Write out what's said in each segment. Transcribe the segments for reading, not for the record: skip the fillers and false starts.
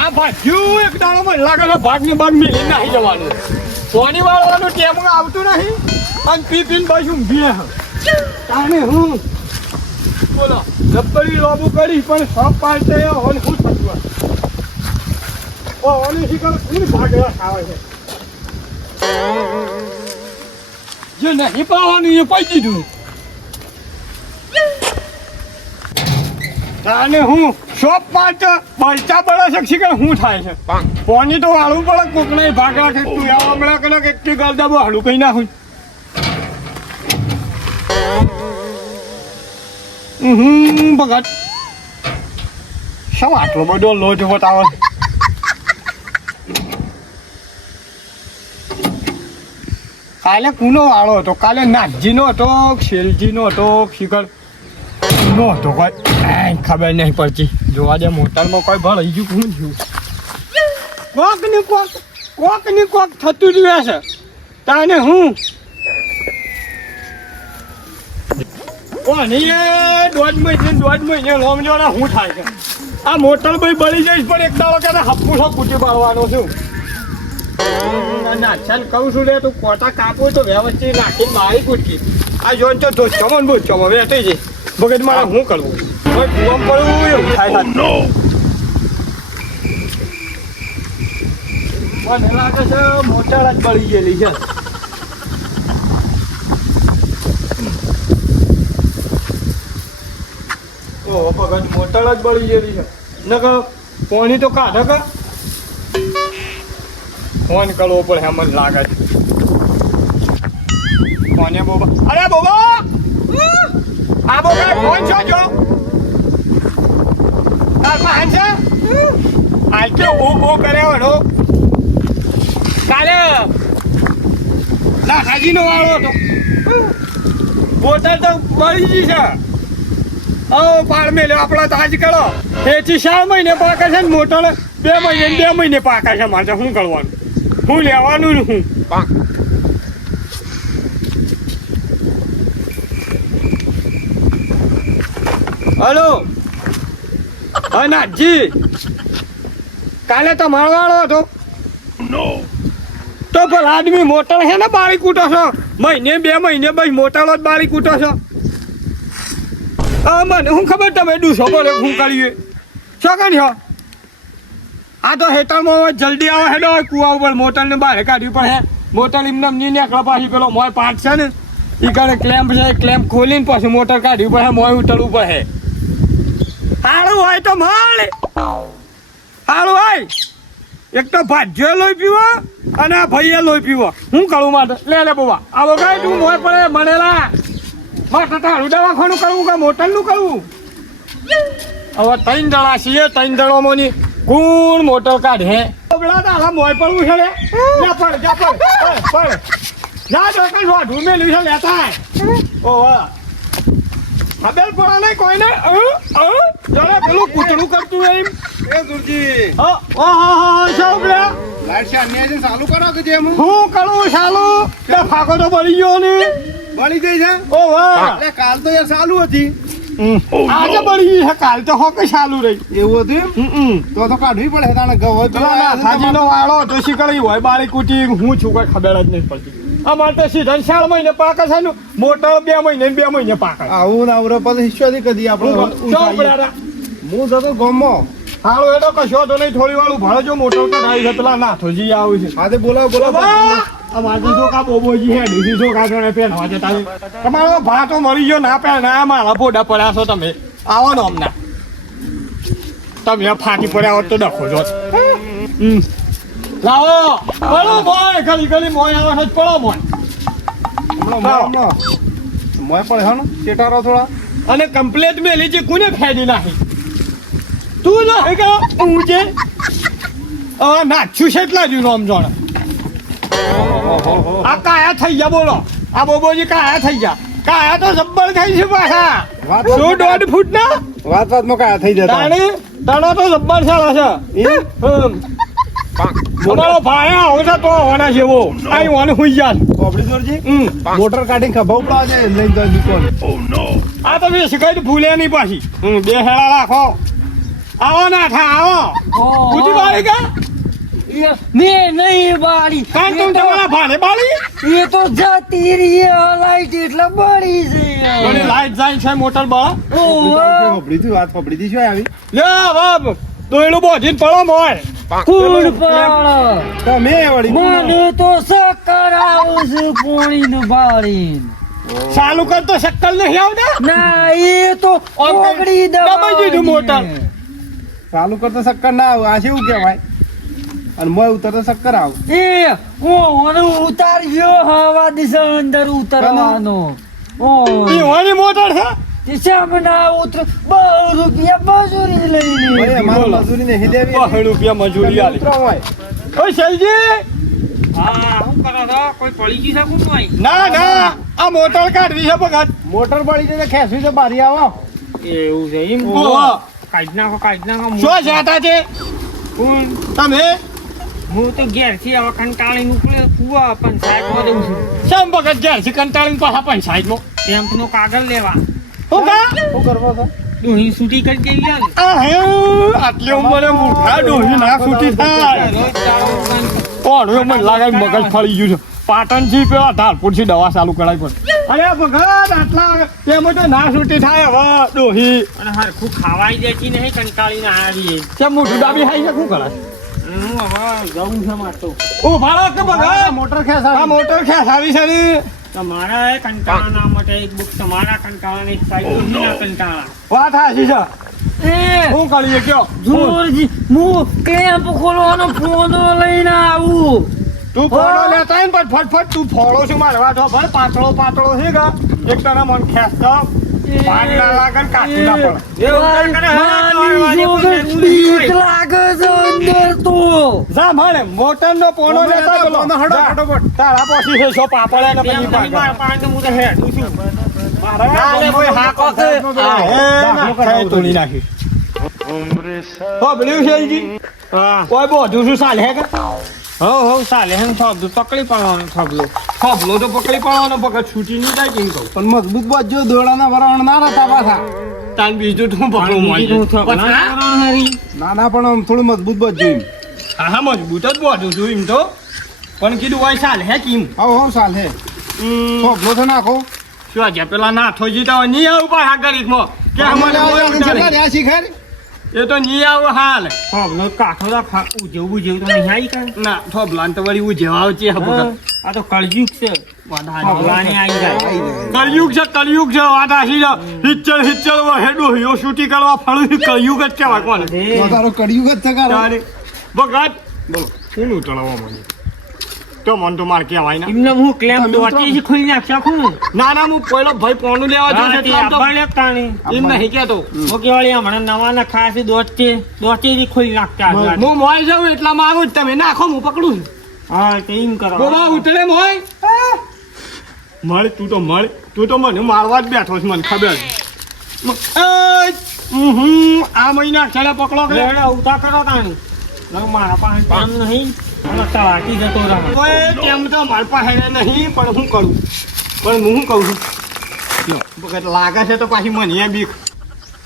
આ ભાગ્યું એક દાડામાં લાગે છે ભાગની ભાગ મિલી નાખી જવાનું. સોની વાળવાનું ટેમ આવતું નહીં અને પી પીને બસ ઊંઘી તાને હું બોલો જબ્બરી લોબુ કરી પણ સબ પાડતે હોલ શું થતું ઓ ઓની શીખર શું ભાગવા ખાવે છે જે નહીં પાવાનું એ પાઈ દીધું. તાને હું શોપ પાટ બળચા બળા શકશી કે શું થાય છે પોની તો વાળું પડે કોક નહીં ભાગા કે તું આવ હમણાં કરે કે એકટી ગાલ દાબો હાડું કઈ નાખું. ભગત શું આટલો બધો લોટ બતાવો. કાલે કુનો વાળો હતો? કાલે નાથજીનો હતો, શેલજીનો હતો, શિખર નો હતો કોઈ ખબર નહીં પડતી. જોવા દે મોટરમાં કોઈ ભળાઈ ગયું શું થયું? કોક ને કોક થતું જ રહે છે. તાને હું કોની દોઢ મહિને લોમ જોડા શું થાય છે? આ મોટર ભાઈ બળી જઈશ પણ એક દાડો કે હપ્પુ સબ કૂટી પાડવાનો છું. નાચાને કહું છું લે તું કોટા કાપો તો વ્યવસ્થિત નાખીને મારી કૂટકી. આ જોન તો ધોચમો ને બોચમો વેઠી જઈ ભગત મારે શું કરવું? કોઈ કુવામાં પડવું એવું થાય. મને લાગે છે મોટર જ બળી ગયેલી છે. ઓહો ભગત મોટર જ બળી ગયેલી છે. નકર પોણી તો કાઢે કે ફોન કરવો પડે મને લાગે છે. કોને બોબા? અરે બોબા આ બોબા ફોન છો જો તારમાં હાંસે આ કે ઓ કરે વડો કાલે ના ખાજીનો વાળો હતો. બોટલ તો બળી ગઈ છે. પાડ મેલ્યો આપણા તો આજ કરો એથી 4 મહિને પાકે છે ને મોટર 2 મહિને પાકે છે. મારે શું કરવાનું? હું લેવાનું ને હું હલો હા નાથજી કાલે તો મારવાળો હતો તો પેલા આદમી મોટર છે ને બાળી કૂટો છો મહિને 2 મહિને બસ મોટરો જ બાળી કૂટો છો. મને શું ખબર તમે ડૂસો બોલે શું કરીએ શું કર્યો? આ તો હેઠળમાં જલ્દી આવે હેડો કુવા ઉપર મોટરને બહાર કાઢવી પડે. મોટર એમને નીકળે પાછી પેલો મોય પાટ છે ને એ કરે ક્લેમ્પ છે ક્લેમ્પ ખોલીને પછી મોટર કાઢવી પડે મોય ઉતરવું પડે. સારું હોય તો મળે સારું હોય. એક તો ભાજ્યો લોહી પીવો અને આ ભાઈએ લોહી પીવો. શું કરું માટે લે બોબા આવો કઈ તું મોય પડે મળેલા મારે તારું દવાખાનું કરવું કે મોટરનું કરવું? હવે 3 જણા છીએ 3 જણામાંની કોણ મોટર કાઢે? પેલા તારા મોય પડવું છે લે પડ જા તો કઈ વાઢું મેલ્યું છે લેતા ઓહો ખબર પડે નહીં કોઈને જરા પેલું કૂતરું કરતું એમ એ ગુરુજી લાઈટ શાન્યા ચાલુ કરો કે જેમ હું કરું ચાલુ ફાકો તો બળી ગયો ને બળી ગઈ છે. ઓહો એટલે કાલ તો યાર ચાલુ હતી. આજે બળી ગઈ છે કાલ તો હોકે ચાલુ રહી. એવું હતું એમ? તો કાઢવી પડે તાણે સાજીનો વાળો તો શીકળી હોય બાળી કૂટી હું છું કઈ ખબર જ નહીં પડતી. અમારે તો સીધા 4 મહિને પાકે છે ને મોટર 2 મહિને પાકે. આવું ને આવડે પછી ઈશ્વરી કદી આપણે હું જતો ગમો હાલો એનો કશો તો નહીં થોડી વાળું ભાડે જો મોટર કઢાવી છે પેલા નાથોજી આવે છે. હા બોલાવો અમારે તો કા બોબોજી હે દીધી તો કા ગણે પહેરવા જતા તમારો ભા તો મરી ગયો ના પહેર ના મારા ફોડા પડ્યા છો તમે આવો ને હમણાં તમે ફાટી પડ્યા હોત તો ડખો છો. લાવો પડો મોય ગલી મોય આવે છે પડો મોય મોય પડે હા ચેટારો થોડા અને કમ્પ્લેટ મેલી છે કોને ફેડી નાખી તું ના હે કે હું છે નાચ્યું છે એટલા જ નામ જોણે આ કાયા થઈ ગયા બોલો આ બોબોજી કાયા થઈ ગયા કાયા તો જબ્બર થઈ છે પાછા 1.5 ફૂટના વાતમાં કાયા થઈ જતા તાણો તો જબ્બર સારા છે. તમારો ભાઈ આવો છે તો હોના જેવો આઈ હોને હુઈ જા આપડી જોરજી મોટર કાઢીને ખભાવ પડા છે લઈને જાય દુકાન. આ તો બે શિકાયત ભૂલે નહીં પાછી 2 હેડા રાખો આવો ના થા આવો ઉઠી બાળી કા મેં નહીં બાળી કાંઈ તું તમારા ભાડે બાળી એ તો જતી રહી લાઈટ એટલે બળી છે બધી લાઈટ જાય છે મોટર બળ ફફડી થી વાત ફફડી થી શું આવી લે બાપ દોયડું બોધીને પડો મોય કુડ પાડ તમે વળી મને તો શક્કર આવે છે પોણીને બાળીને ચાલુ કર તો શક્કર નહીં આવતા ના એ તો ઓગળી દબાઈ દીધું મોટર. ચાલુ કરતો શક્કર ના આવે આ શું કહેવાય અને મોય ઉતરતો શક્કર આવે એ ઓને ઉતાર્યો હવા દિશા અંદર ઉતરવાનો ઓ ઈ હોની મોટર છે દિશામાં ઉતર 2 રૂપિયા મજૂરી લઈ ભાઈ લે અમારે મજૂરી નહીં દેવી 2 રૂપિયા મજૂરી આલી ઉતરો હોય ઓય શૈલજી હા હું કરો છો કોઈ પડી ગઈ શકું નહીં ના ના આ મોટર કાઢવી છે ભગત મોટર પડી જાય તો ખેંચવી તો બારી આવો એવું છે એમ ઓહો. કાઢી નાખો શું જાતા છે તમે હું તો ઘેરથી હવે કંટાળી નીકળે ફુવા પણ સાહેબ દઉં છું શેમ ભગત ઘેર છે કંટાળીને પાછા પંચાયતમાં ટેમ્પનો કાગળ લેવા હું કા શું કરવો તો ડોહી છૂટી કરી દેવી ને આ હે આટલી ઉંમરે મૂઠા ડોહી ના છૂટી થાય ઓઢો મને લાગે મગજ ફળી ગયું છે પાટણથી પેલા ધારપુરથી દવા ચાલુ કરાવી પડે અરે ભગત આટલા તેમાં તો ના છૂટી થાય હવે ડોહી અને હરખું ખાવાય દેતી નહીં કંટાળીને આવીએ કેમ મોઢું દાબી ખાઈ છે શું કરાય હું હવે જવું છે મારતો ઓ ભાડો કે ભગત મોટર આ ખેંચાવી મોટર ખેંચાવી છે ને તમારા કંટાળાના માટે એક બુક તમારા કંટાળાને એક સાઈડ ના કંટાળા વાત હાચી છે એ શું કરીએ કયો જોરજી હું ક્લેમ્પ ખોલવાનો ફોન લઈને આવું તું ફોડો લેતા હોય ને પણ ફટફટ તું ફોડો છું મારે વાંધો ભલે પાતળો પાતળો છે કે એક તને મન ખેંચતો ભાગ ના લાગે ને કાચું ના પડે બીક લાગે છે અંદર તો જા મારે મોટર નો પોણો લેતા પેલો પોનો હડો જા. ફટાફટ. તારા પછી છે સો પાપડ ને પછી પાક. ના લે કોઈ હાકો છે આ હે ના ખાય તોડી નાખી હો બલ્યું છે જી હા કોઈ બોધું શું ચાલે હે કે હો ચાલે હે થોડું પકડી પડવાનું થોડું ખબલો તો પકડી પડવાનો પકડ છૂટી નહીં જાય કેમ કહું પણ મજબૂત બાજુ દોડાના વરાણ ના રહેતા પાછા તાન બીજું તું પકડું મળી ના ના પણ આમ થોડું મજબૂત બાજુ એમ હા હા મજબૂત જ બોધું છું એમ તો પણ કીધું હોય ચાલે હે કેમ આવો હો સાલ હે થોભલો તો નાખો શું આજે પેલા નાથો જીતા નહીં આવું પાછા ગરીબમાં કે અમારે કોઈ ઉતારે. રહ્યા શીખાય એ તો નહીં આવું હાલ કાઠો જેવું તો નહીં આવી કાંઈ ના થોભલાન તો વળી હું જેવા આવતી હે ભગત આ તો કળજુગ છે ભગવાને આવી જાય કળિયુગ છે વાત આશી છે હિચ્ચળ હેડો હિયો શૂટી કરવા ફળું કળિયુગ જ કહેવાય કોને તારો કડિયુગ જ થકારો તારે ભગત બોલો શું ઉતળવા મને તો મન તો માર કહેવાય ના એમને હું ક્લેમ દોતી ખુલી નાખ્યા ખું ના ના હું પહેલો ભાઈ પોનું લેવા જઉં છું એટલે આમ તો એમ નહીં કહેતો મોકીવાળી હમણાં નવા ના ખાસ દોતી ખુલી નાખતા હું મોય જાઉં એટલામાં આવું જ તમે નાખો હું પકડું છું હા તો એમ કરો બોલા ઉતરે મોય મળ તું તો મને મારવા જ બેઠો છે મને ખબર છે આ મહિના છેલ્લે પકડો કે લેવડા ઉતા કરો તાણી મારા પાસે કામ નહીં તળાટી જતો રહે ઓય કેમ તો માર પાસે નહીં પણ હું કરું પણ હું કહું છું લ્યો, ભગત લાગે છે તો પાછી મને બીક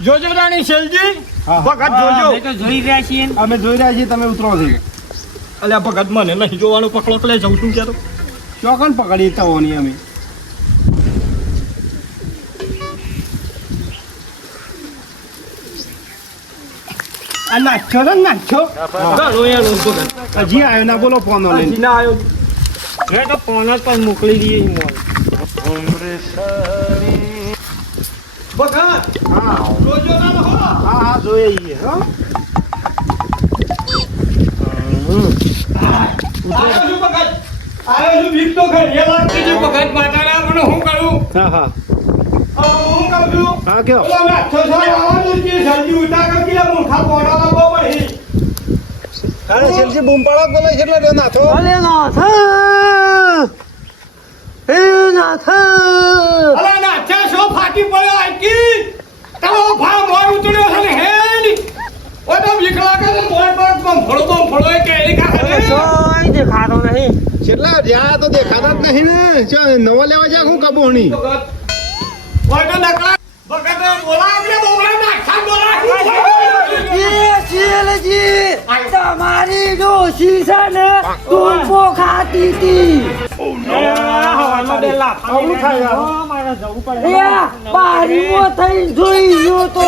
જોજો રાણી શેલજી હા. ભગત અમે જોજો તો જોઈ રહ્યા છીએ અમે જોઈ રહ્યા છીએ તમે ઉતરો છો અલ્યા ભગત મને નહીં જોવાનું પકડો તો લઈ જાઉં છું ક્યાં તો ચોકન પકડી તવોની અમે આ નાખ્યો ને નાખ્યો ચાલો યાર ભગત હજી આવ્યો ના બોલો ફોન હજી લઈને ના આવ્યો હવે તો ફોન જ પણ મોકલી દઈએ મોલ ભગત હા જોજો ના હો હા હા જોઈએ છીએ હો આવ્યો છું ભગત આવ્યો છું બીક તો ખરી એ લાગતી છે ભગત માતાના પણ હું કરું હા હા હું કહું છું હા કયો ઓલા નાખ્યો છે આવવાનું કે જલ્દી ઉતાર કે મૂર્ખા પોડા લાગો પડી અરે શેલજી બૂમ પાડો બોલે છે એટલે નાથો અલે નાથ એ નાથ અલા નાખ્યા શો ફાટી પડ્યો આકી તારો ભા મોર ઉતર્યો છે ને હેડ ઓ તો વિકલા કે મોર પર ફળો એ કે એ કા કોઈ દેખાતો નહીં કેટલા જ્યાં તો દેખાતા જ નહીં ને ચા નવા લેવા જા હું કબોણી ઓય તો નકળા ભગત બોલા આપણે બોલા નાખા બોલા એ ડોશી છે ને તુંપો ખાતી હતી હવામાં બે લાફા આવું થાય યાર. મારે જવું પડે એ બારીમાં થઈ જોઈ ગયો તો